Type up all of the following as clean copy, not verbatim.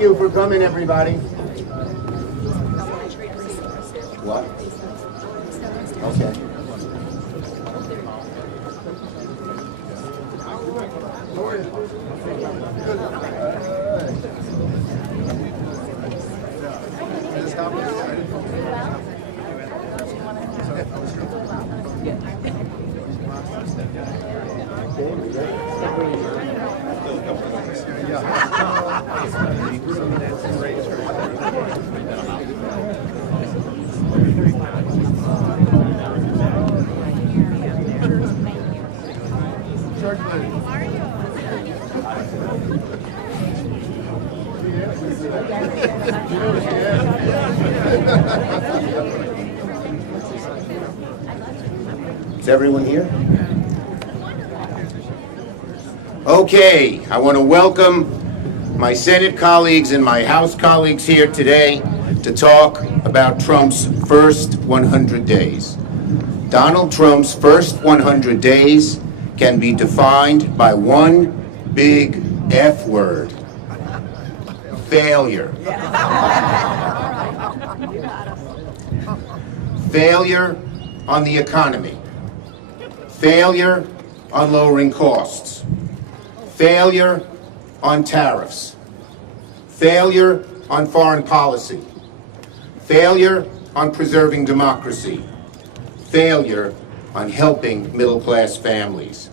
Thank you for coming, everybody. What? Okay. Is everyone here? Okay, I want to welcome my Senate colleagues and my House colleagues here today to talk about Trump's first 100 days. Donald Trump's first 100 days can be defined by one big F word: failure. Failure on the economy. Failure on lowering costs. Failure on tariffs. Failure on foreign policy. Failure on preserving democracy. Failure on helping middle-class families.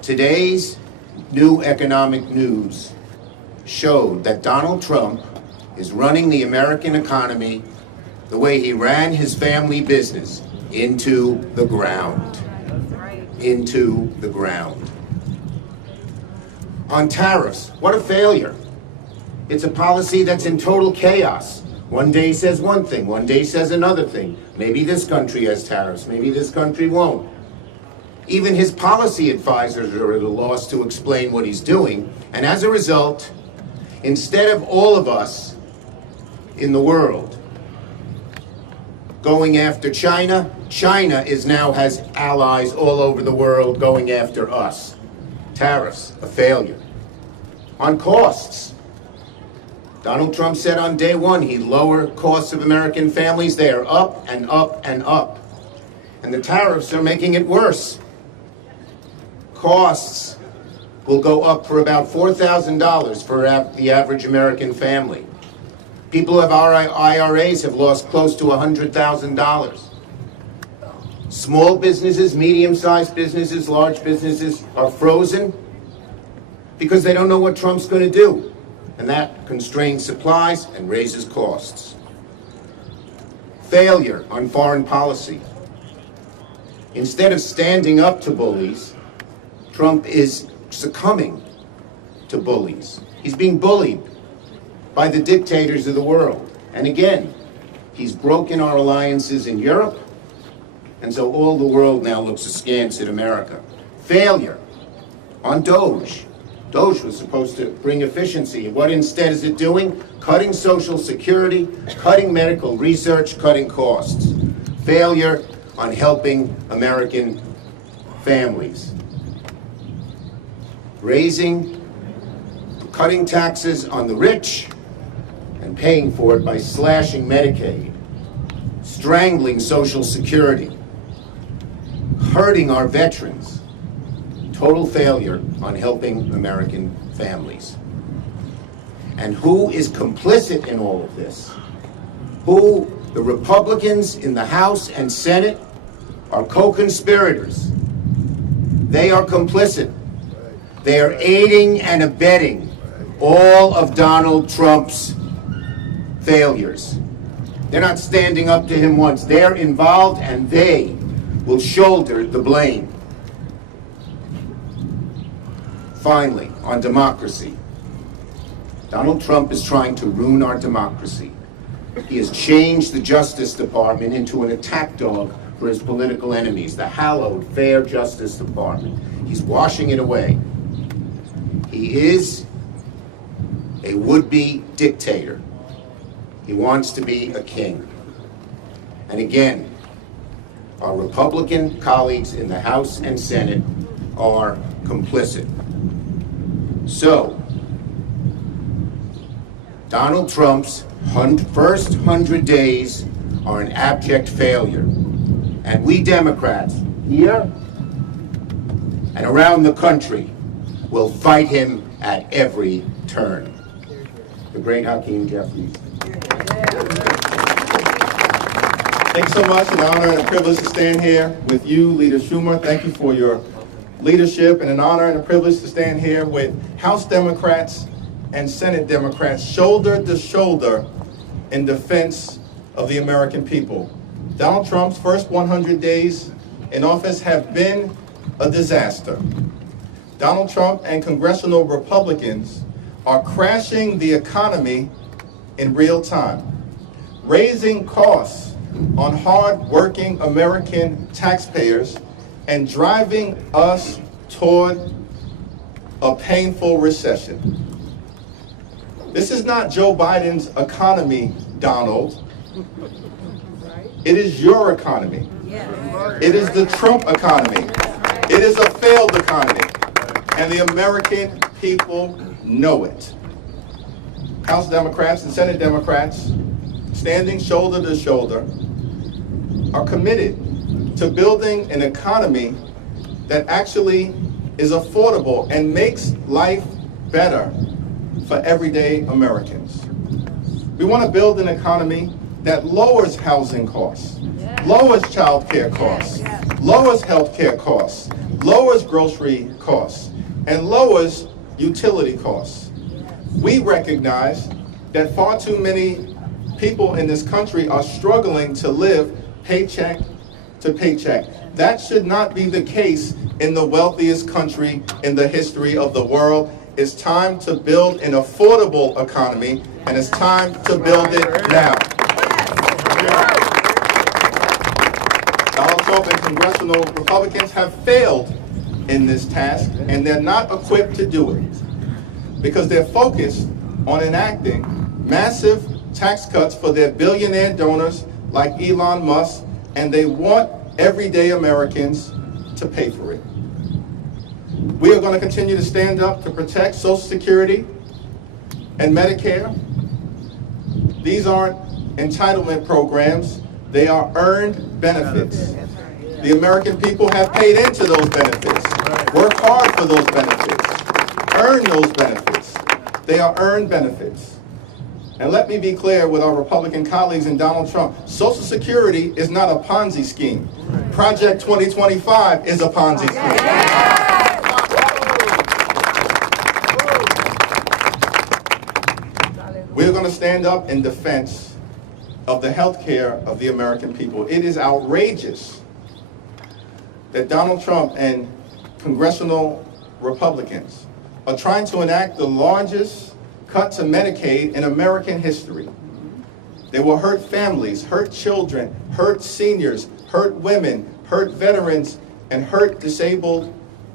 Today's new economic news showed that Donald Trump is running the American economy the way he ran his family business, into the ground. Into the ground. On tariffs, what a failure. It's a policy that's in total chaos. One day says one thing, one day says another thing. Maybe this country has tariffs, maybe this country won't. Even his policy advisors are at a loss to explain what he's doing, and as a result, instead of all of us in the world going after China, China now has allies all over the world going after us. Tariffs, a failure. On costs, Donald Trump said on day one he'd lower costs of American families. They are up and up and up. And the tariffs are making it worse. Costs will go up for about $4,000 for the average American family. People who have IRAs have lost close to $100,000. Small businesses, medium-sized businesses, large businesses are frozen because they don't know what Trump's going to do. And that constrains supplies and raises costs. Failure on foreign policy. Instead of standing up to bullies, Trump is succumbing to bullies. He's being bullied by the dictators of the world. And again, he's broken our alliances in Europe, and so all the world now looks askance at America. Failure on DOGE. DOGE was supposed to bring efficiency. What instead is it doing? Cutting Social Security, cutting medical research, cutting costs. Failure on helping American families. Cutting taxes on the rich and paying for it by slashing Medicaid, strangling Social Security, hurting our veterans. Total failure on helping American families. And who is complicit in all of this? Who, the Republicans in the House and Senate, are co-conspirators. They are complicit. They are aiding and abetting all of Donald Trump's failures. They're not standing up to him once. They're involved, and they will shoulder the blame. Finally, on democracy. Donald Trump is trying to ruin our democracy. He has changed the Justice Department into an attack dog for his political enemies, the hallowed, fair Justice Department. He's washing it away. He is a would-be dictator. He wants to be a king. And again, our Republican colleagues in the House and Senate are complicit. So, Donald Trump's first 100 days are an abject failure. And we Democrats here and around the country will fight him at every turn. The great Hakeem Jeffries. Thanks so much. An honor and a privilege to stand here with you, Leader Schumer. Thank you for your leadership, and an honor and a privilege to stand here with House Democrats and Senate Democrats shoulder to shoulder in defense of the American people. Donald Trump's first 100 days in office have been a disaster. Donald Trump and congressional Republicans are crashing the economy in real time, raising costs on hard-working American taxpayers and driving us toward a painful recession. This is not Joe Biden's economy, Donald. It is your economy. It is the Trump economy. It is a failed economy. And the American people know it. House Democrats and Senate Democrats, standing shoulder to shoulder, are committed to building an economy that actually is affordable and makes life better for everyday Americans. We want to build an economy that lowers housing costs, lowers child care costs, lowers health care costs, lowers grocery costs, and lowers utility costs. We recognize that far too many people in this country are struggling to live paycheck to paycheck. That should not be the case in the wealthiest country in the history of the world. It's time to build an affordable economy, and it's time to build it now. Donald Trump and congressional Republicans have failed in this task, and they're not equipped to do it because they're focused on enacting massive tax cuts for their billionaire donors like Elon Musk, and they want everyday Americans to pay for it. We are going to continue to stand up to protect Social Security and Medicare. These aren't entitlement programs, they are earned benefits. The American people have paid into those benefits, worked hard for those benefits, earned those benefits. They are earned benefits. And let me be clear with our Republican colleagues and Donald Trump, Social Security is not a Ponzi scheme. Project 2025 is a Ponzi scheme. We're going to stand up in defense of the health care of the American people. It is outrageous that Donald Trump and congressional Republicans are trying to enact the largest cut to Medicaid in American history. They will hurt families, hurt children, hurt seniors, hurt women, hurt veterans, and hurt disabled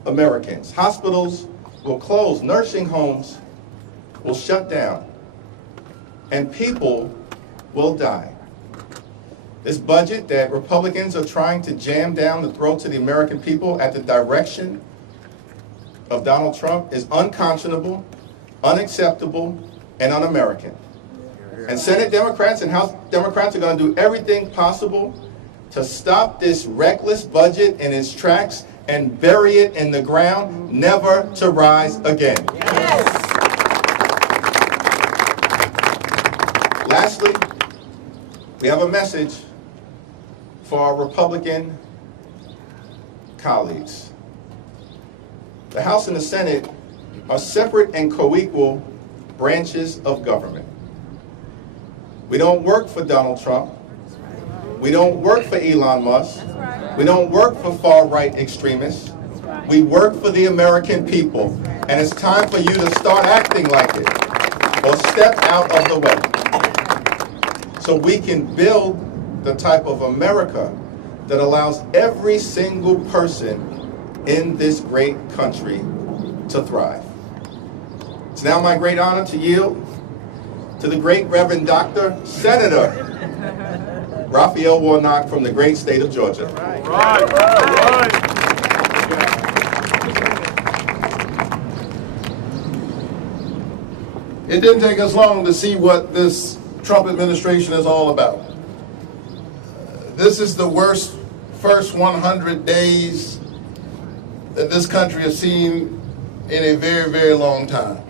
Americans. Hospitals will close, nursing homes will shut down, and people will die. This budget that Republicans are trying to jam down the throats of the American people at the direction of Donald Trump is unconscionable, unacceptable, and un-American. And Senate Democrats and House Democrats are going to do everything possible to stop this reckless budget in its tracks and bury it in the ground, never to rise again. Yes. Lastly, we have a message for our Republican colleagues. The House and the Senate are separate and co-equal branches of government. We don't work for Donald Trump. We don't work for Elon Musk. We don't work for far-right extremists. We work for the American people. And it's time for you to start acting like it or step out of the way so we can build the type of America that allows every single person in this great country to thrive. It's now my great honor to yield to the great Reverend Dr. Senator Raphael Warnock from the great state of Georgia. It didn't take us long to see what this Trump administration is all about. This is the worst first 100 days that this country has seen in a very, very long time.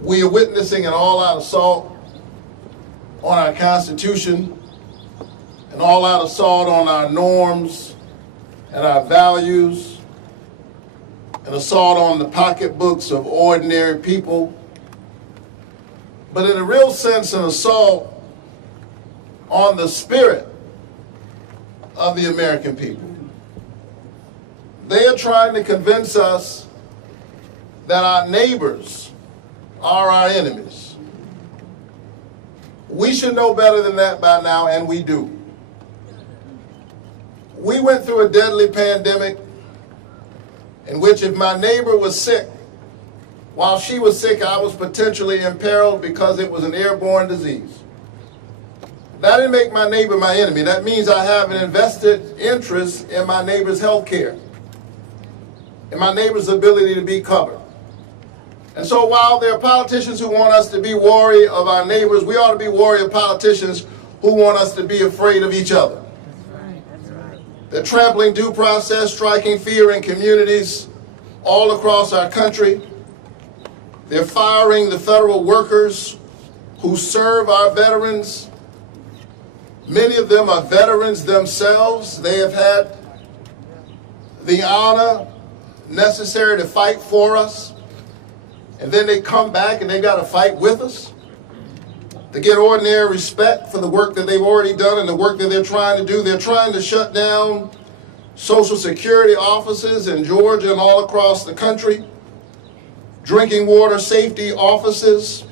We are witnessing an all-out assault on our Constitution, an all-out assault on our norms and our values, an assault on the pocketbooks of ordinary people, but in a real sense, an assault on the spirit of the American people. They are trying to convince us that our neighbors are our enemies. We should know better than that by now, and we do. We went through a deadly pandemic in which if my neighbor was sick, while she was sick, I was potentially imperiled because it was an airborne disease. That didn't make my neighbor my enemy. That means I have an invested interest in my neighbor's health care, in my neighbor's ability to be covered. And so while there are politicians who want us to be wary of our neighbors, we ought to be wary of politicians who want us to be afraid of each other. That's right. They're trampling due process, striking fear in communities all across our country. They're firing the federal workers who serve our veterans. Many of them are veterans themselves. They have had the honor necessary to fight for us. And then they come back and they got to fight with us to get ordinary respect for the work that they've already done and the work that they're trying to do. They're trying to shut down Social Security offices in Georgia and all across the country, drinking water safety offices.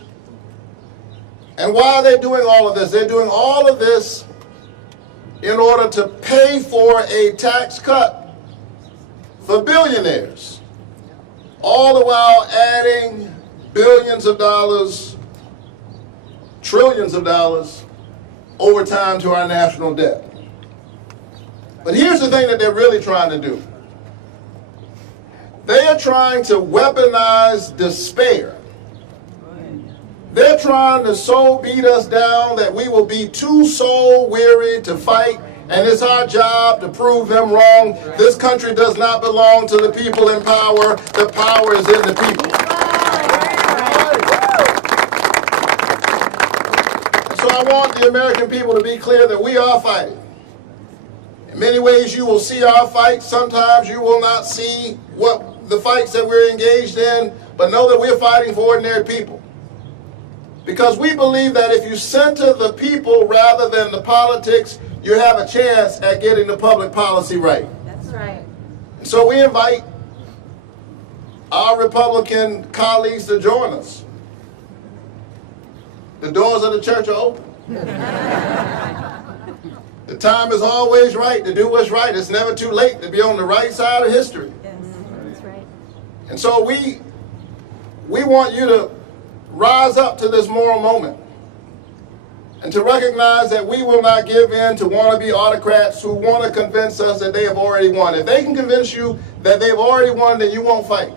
And why are they doing all of this? They're doing all of this in order to pay for a tax cut for billionaires, all the while adding billions of dollars, trillions of dollars over time to our national debt. But here's the thing that they're really trying to do. They are trying to weaponize despair. They're trying to so beat us down that we will be too soul weary to fight, and it's our job to prove them wrong. This country does not belong to the people in power. The power is in the people. So I want the American people to be clear that we are fighting. In many ways you will see our fights. Sometimes you will not see what the fights that we're engaged in, but know that we're fighting for ordinary people. Because we believe that if you center the people rather than the politics, you have a chance at getting the public policy right. That's right. And so we invite our Republican colleagues to join us. The doors of the church are open. The time is always right to do what's right. It's never too late to be on the right side of history. Yes, that's right. And so we want you to rise up to this moral moment and to recognize that we will not give in to wannabe autocrats who want to convince us that they have already won. If they can convince you that they've already won, then you won't fight.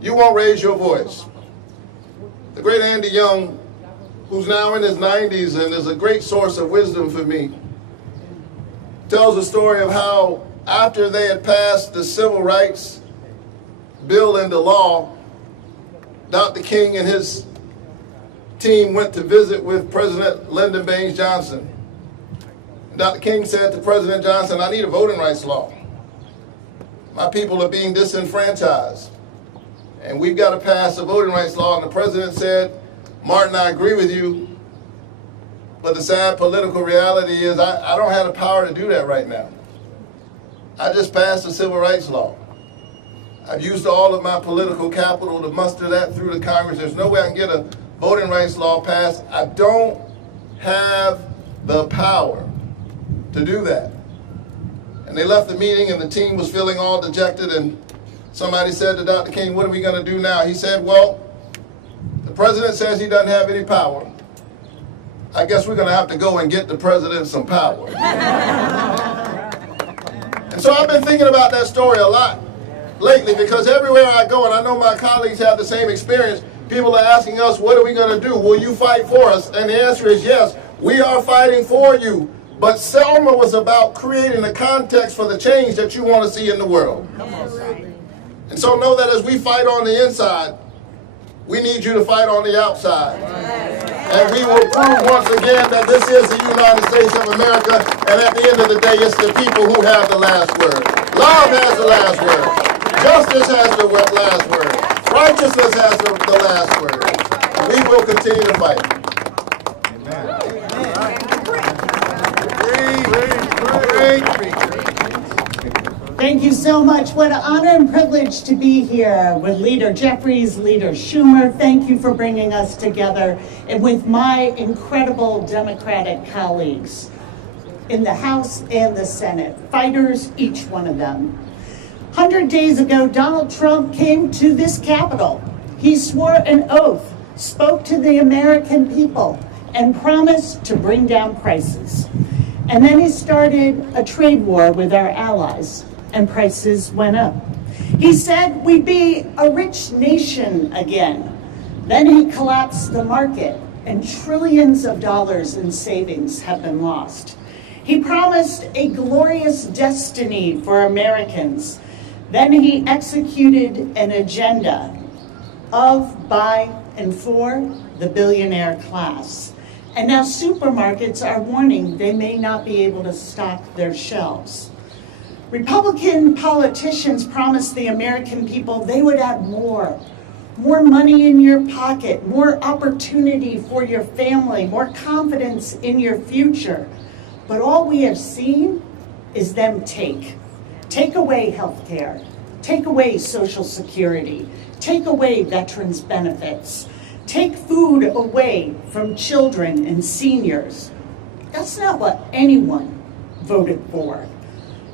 You won't raise your voice. The great Andy Young, who's now in his 90s and is a great source of wisdom for me, tells a story of how after they had passed the civil rights bill into law, Dr. King and his team went to visit with President Lyndon Baines Johnson. Dr. King said to President Johnson, I need a voting rights law. My people are being disenfranchised, and we've got to pass a voting rights law. And the president said, Martin, I agree with you, but the sad political reality is I don't have the power to do that right now. I just passed a civil rights law. I've used all of my political capital to muster that through the Congress. There's no way I can get a voting rights law passed. I don't have the power to do that. And they left the meeting and the team was feeling all dejected, and somebody said to Dr. King, what are we going to do now? He said, well, the president says he doesn't have any power. I guess we're going to have to go and get the president some power. And so I've been thinking about that story a lot. lately, because everywhere I go, and I know my colleagues have the same experience, people are asking us, what are we going to do? Will you fight for us? And the answer is yes, we are fighting for you. But Selma was about creating the context for the change that you want to see in the world. And so know that as we fight on the inside, we need you to fight on the outside. And we will prove once again that this is the United States of America, and at the end of the day, it's the people who have the last word. Love has the last word. Justice has the last word. Righteousness has the last word. And we will continue to fight. Thank you so much. What an honor and privilege to be here with Leader Jeffries, Leader Schumer. Thank you for bringing us together, and with my incredible Democratic colleagues in the House and the Senate. Fighters, each one of them. 100 days ago, Donald Trump came to this Capitol. He swore an oath, spoke to the American people, and promised to bring down prices. And then he started a trade war with our allies, and prices went up. He said we'd be a rich nation again. Then he collapsed the market, and trillions of dollars in savings have been lost. He promised a glorious destiny for Americans. Then he executed an agenda of, by, and for the billionaire class. And now supermarkets are warning they may not be able to stock their shelves. Republican politicians promised the American people they would have more money in your pocket, more opportunity for your family, more confidence in your future. But all we have seen is them take away health care, take away Social Security, take away veterans' benefits, take food away from children and seniors. That's not what anyone voted for.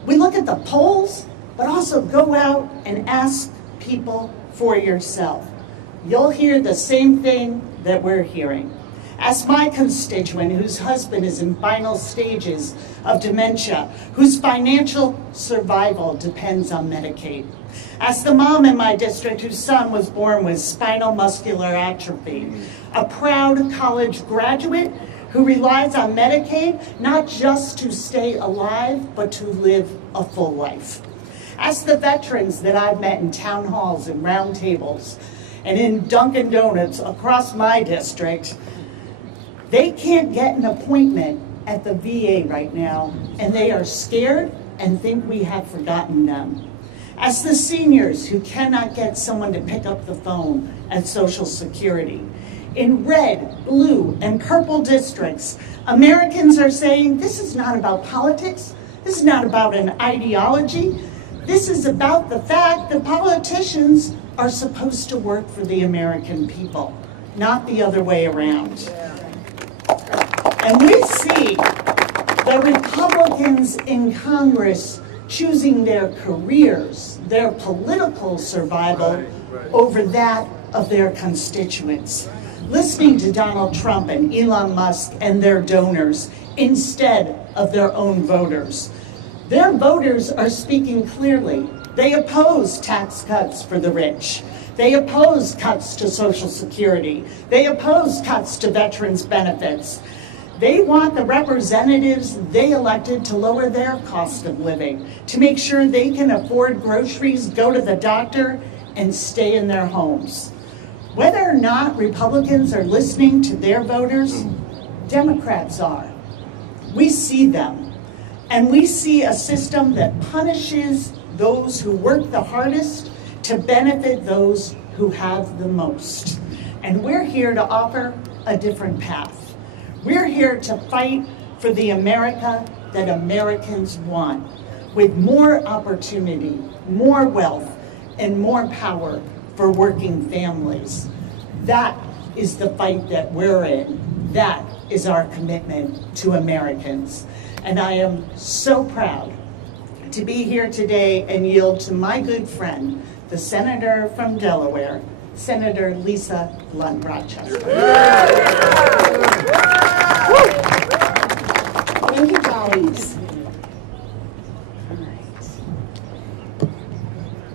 We look at the polls, but also go out and ask people for yourself. You'll hear the same thing that we're hearing. Ask my constituent whose husband is in final stages of dementia, whose financial survival depends on Medicaid. Ask the mom in my district whose son was born with spinal muscular atrophy, a proud college graduate who relies on Medicaid not just to stay alive, but to live a full life. Ask the veterans that I've met in town halls and round tables and in Dunkin' Donuts across my district. They can't get an appointment at the VA right now, and they are scared and think we have forgotten them. Ask the seniors who cannot get someone to pick up the phone at Social Security. In red, blue, and purple districts, Americans are saying this is not about politics, this is not about an ideology, this is about the fact that politicians are supposed to work for the American people, not the other way around. And we see the Republicans in Congress choosing their careers, their political survival over that of their constituents. Listening to Donald Trump and Elon Musk and their donors instead of their own voters. Their voters are speaking clearly. They oppose tax cuts for the rich. They oppose cuts to Social Security. They oppose cuts to veterans' benefits. They want the representatives they elected to lower their cost of living, to make sure they can afford groceries, go to the doctor, and stay in their homes. Whether or not Republicans are listening to their voters, Democrats are. We see them, and we see a system that punishes those who work the hardest to benefit those who have the most. And we're here to offer a different path. We're here to fight for the America that Americans want, with more opportunity, more wealth, and more power for working families. That is the fight that we're in. That is our commitment to Americans. And I am so proud to be here today and yield to my good friend, the Senator from Delaware, Senator Lisa Blunt Rochester. Thank you, colleagues.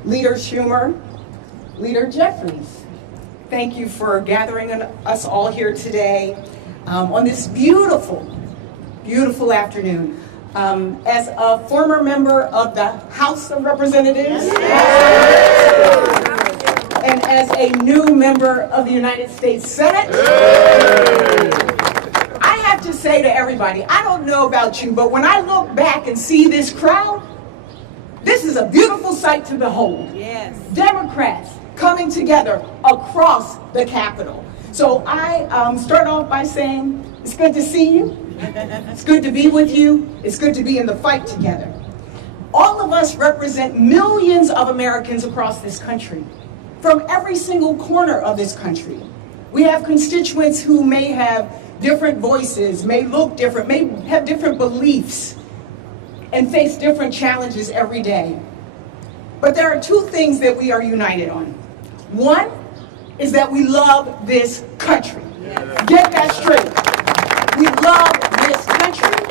Leader thank you for gathering us all here today on this beautiful, beautiful afternoon. As a former member of the House of Representatives and as a new member of the United States Senate, I have to say to everybody, I don't know about you, but when I look back and see this crowd, this is a beautiful sight to behold. Yes. Democrats coming together across the Capitol. So I start off by saying, it's good to see you. It's good to be with you. It's good to be in the fight together. All of us represent millions of Americans across this country, from every single corner of this country. We have constituents who may have different voices, may look different, may have different beliefs, and face different challenges every day. But there are two things that we are united on. One is that we love this country. Get that straight. We love this country.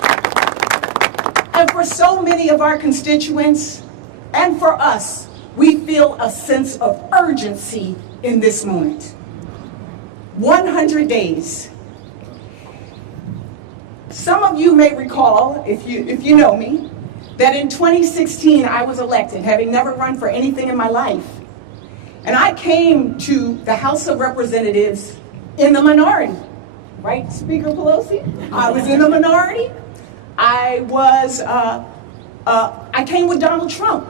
And for so many of our constituents, and for us, we feel a sense of urgency in this moment. 100 days. Some of you may recall, if you know me, that in 2016 I was elected, having never run for anything in my life. And I came to the House of Representatives in the minority. Right, Speaker Pelosi? I was in the minority. I came with Donald Trump.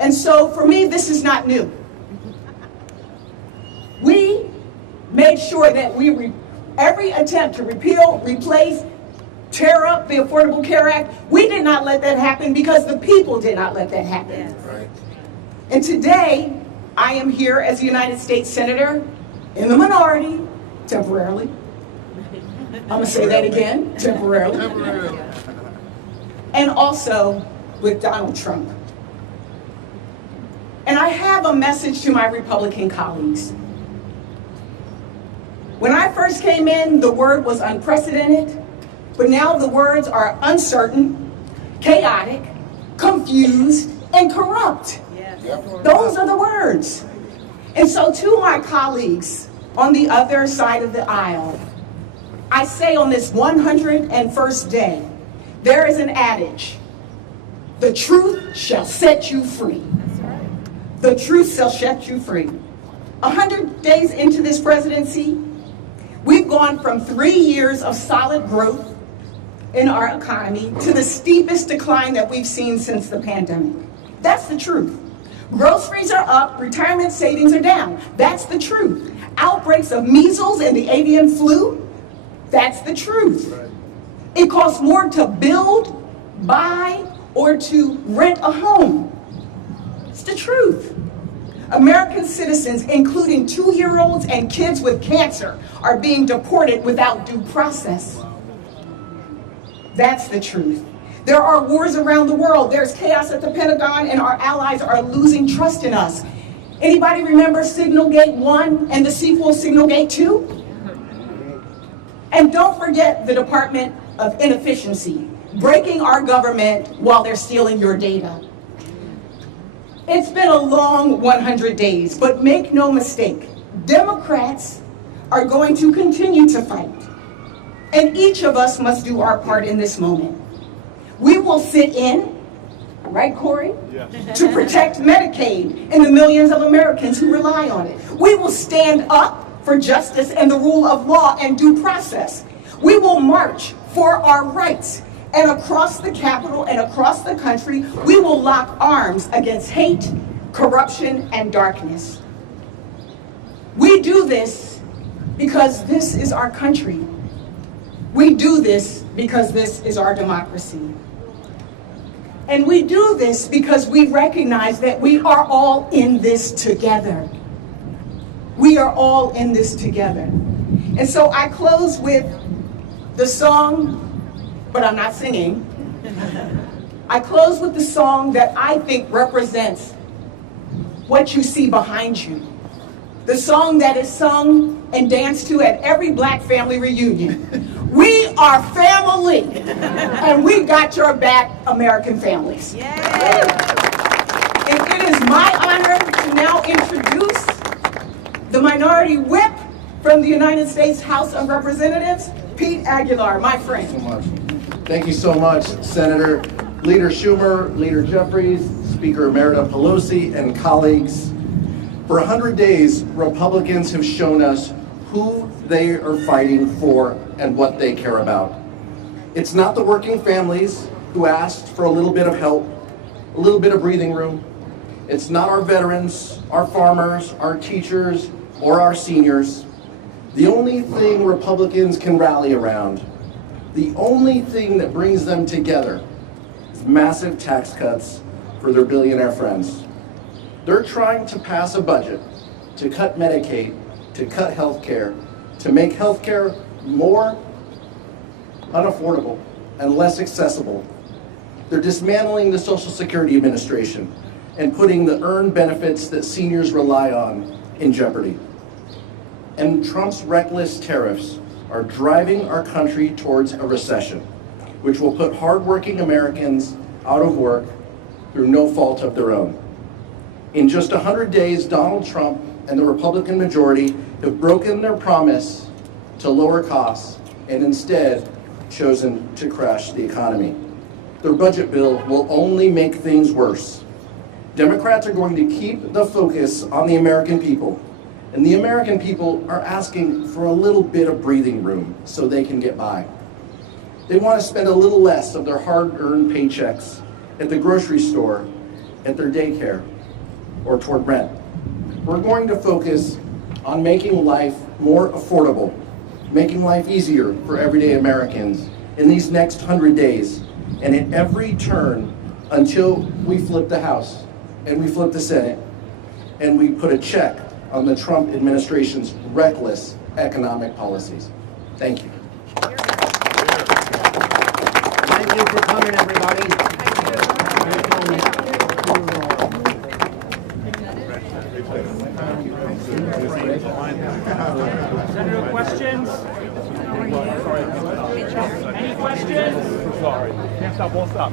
And so for me, this is not new. We made sure that every attempt to repeal, replace, tear up the Affordable Care Act, we did not let that happen because the people did not let that happen. Yes. Right. And today, I am here as a United States Senator in the minority, temporarily. I'm going to say that again, temporarily. And also with Donald Trump. And I have a message to my Republican colleagues. When I first came in, the word was unprecedented, but now the words are uncertain, chaotic, confused, and corrupt. Yes. Those are the words. And so to my colleagues on the other side of the aisle, I say on this 101st day, there is an adage, the truth shall set you free. The truth shall set you free. 100 days into this presidency, we've gone from 3 years of solid growth in our economy to the steepest decline that we've seen since the pandemic. That's the truth. Groceries are up, retirement savings are down. That's the truth. Outbreaks of measles and the avian flu, that's the truth. It costs more to build, buy, or to rent a home. It's the truth. American citizens, including 2-year-olds and kids with cancer, are being deported without due process. That's the truth. There are wars around the world. There's chaos at the Pentagon, and our allies are losing trust in us. Anybody remember Signalgate 1 and the sequel Signalgate 2? And don't forget the Department of Inefficiency, breaking our government while they're stealing your data. It's been a long 100 days, but make no mistake, Democrats are going to continue to fight. And each of us must do our part in this moment. We will sit in, right, Corey? Yeah. To protect Medicaid and the millions of Americans who rely on it. We will stand up for justice and the rule of law and due process. We will march for our rights. And across the Capitol and across the country, we will lock arms against hate, corruption, and darkness. We do this because this is our country. We do this because this is our democracy. And we do this because we recognize that we are all in this together. We are all in this together. And so I close with the song, but I'm not singing. I close with the song that I think represents what you see behind you. The song that is sung and danced to at every Black family reunion. We are family, and we got your back, American families. Yay. And it is my honor to now introduce The minority whip from the United States House of Representatives, Pete Aguilar, my friend. Thank you so much, Senator. Leader Schumer, Leader Jeffries, Speaker Emerita Pelosi, and colleagues. For 100 days, Republicans have shown us who they are fighting for and what they care about. It's not the working families who asked for a little bit of help, a little bit of breathing room. It's not our veterans, our farmers, our teachers, or our seniors. The only thing Republicans can rally around, the only thing that brings them together, is massive tax cuts for their billionaire friends. They're trying to pass a budget to cut Medicaid, to cut health care, to make health care more unaffordable and less accessible. They're dismantling the Social Security Administration and putting the earned benefits that seniors rely on in jeopardy. And Trump's reckless tariffs are driving our country towards a recession, which will put hardworking Americans out of work through no fault of their own. In just 100 days, Donald Trump and the Republican majority have broken their promise to lower costs and instead chosen to crash the economy. Their budget bill will only make things worse. Democrats are going to keep the focus on the American people, and the American people are asking for a little bit of breathing room so they can get by. They want to spend a little less of their hard-earned paychecks at the grocery store, at their daycare, or toward rent. We're going to focus on making life more affordable, making life easier for everyday Americans in these next 100 days, and at every turn until we flip the House and we flip the Senate and we put a check on the Trump administration's reckless economic policies. Thank you. Thank you for coming, everybody. Senator, questions? Any questions? Sorry. Can't stop, won't stop.